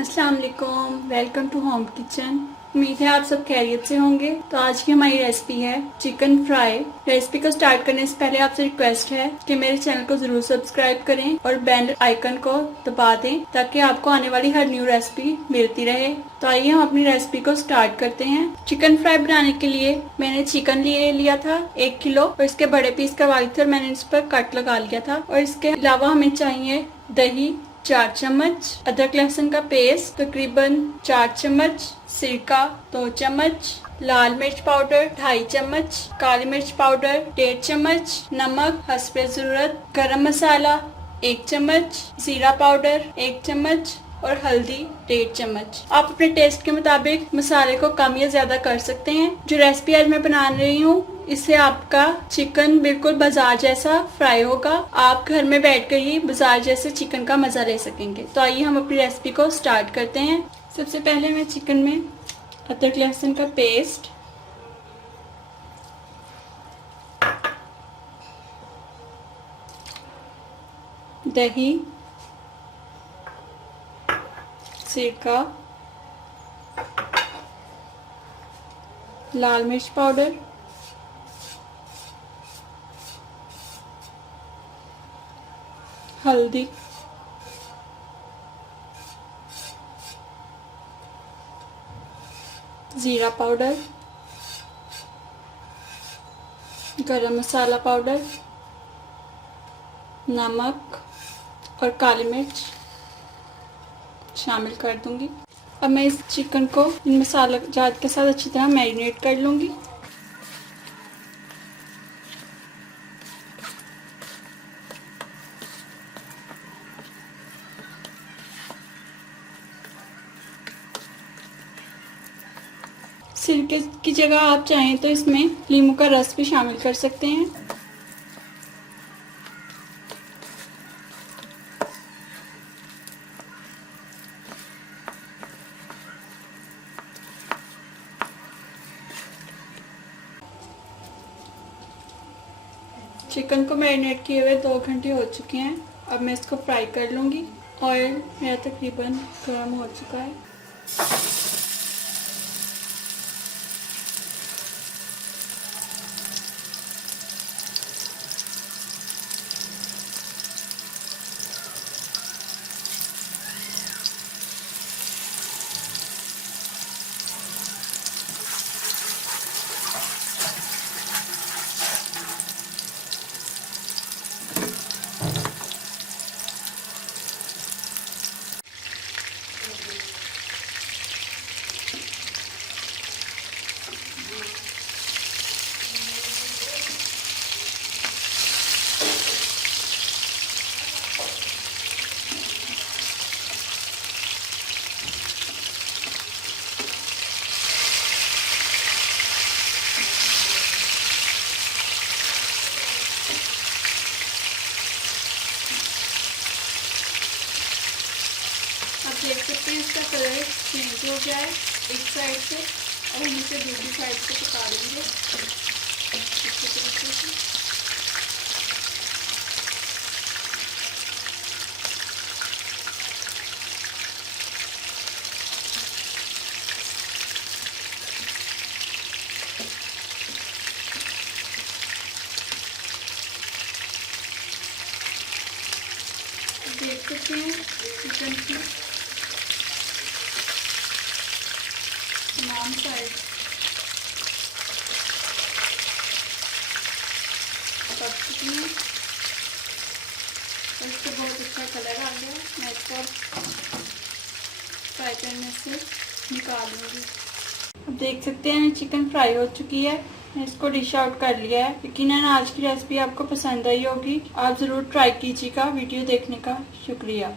अस्सलाम वालेकुम, welcome to home kitchen. उम्मीद है आप सब खैरियत से होंगे। तो आज की हमारी रेसिपी है चिकन फ्राई। रेसिपी को स्टार्ट करने से पहले आपसे रिक्वेस्ट है कि मेरे चैनल को जरूर सब्सक्राइब करें और बेल आइकन को दबा दें ताकि आपको आने वाली हर न्यू रेसिपी मिलती रहे। तो आइए हम अपनी रेसिपी को स्टार्ट करते हैं। चिकन फ्राई बनाने के लिए मैंने चिकन लिया था 1 किलो और इसके बड़े पीस करवा लिए थे और मैंने इस पर कट लगा लिया था। और इसके अलावा हमें चाहिए दही 4 चम्मच, अदरक लहसुन का पेस्ट तकरीबन 4 चम्मच, सिरका 2 चम्मच, लाल मिर्च पाउडर 2.5 चम्मच, काली मिर्च पाउडर 1.5 चम्मच, नमक हस्बे जरूरत, गरम मसाला 1 चम्मच, जीरा पाउडर 1 चम्मच और हल्दी 1.5 चम्मच। आप अपने टेस्ट के मुताबिक मसाले को कम या ज्यादा कर सकते हैं। जो रेसिपी आज मैं बना रही हूँ इससे आपका चिकन बिल्कुल बाजार जैसा फ्राई होगा। आप घर में बैठकर ही बाजार जैसे चिकन का मजा ले सकेंगे। तो आइए हम अपनी रेसिपी को स्टार्ट करते हैं। सबसे पहले मैं चिकन में अदरक लहसुन का पेस्ट, दही, सिरका, लाल मिर्च पाउडर, हल्दी, जीरा पाउडर, गरम मसाला पाउडर, नमक और काली मिर्च शामिल कर दूंगी। अब मैं इस चिकन को इन मसाला जात के साथ अच्छी तरह मैरिनेट कर लूंगी। सिरके की जगह आप चाहें तो इसमें नींबू का रस भी शामिल कर सकते हैं। चिकन को मैरिनेट किए हुए 2 घंटे हो चुके हैं। अब मैं इसको फ्राई कर लूँगी। ऑयल मेरा तकरीबन गर्म हो चुका है। देख सकते हैं इसका कलर चेंज हो गया है एक साइड से और हम इसे दूसरी साइड से पका लेंगे अच्छे तरीके से। देख सकते हैं चिकन की तमाम साइड पक चुकी हैं और इसका बहुत अच्छा कलर आ गया। मैं इसको फ्राई करने से निकाल लूँगी। अब देख सकते हैं चिकन फ्राई हो चुकी है। मैं इसको डिश आउट कर लिया है। यकीनन आज की रेसिपी आपको पसंद आई होगी। आप ज़रूर ट्राई कीजिएगा। वीडियो देखने का शुक्रिया।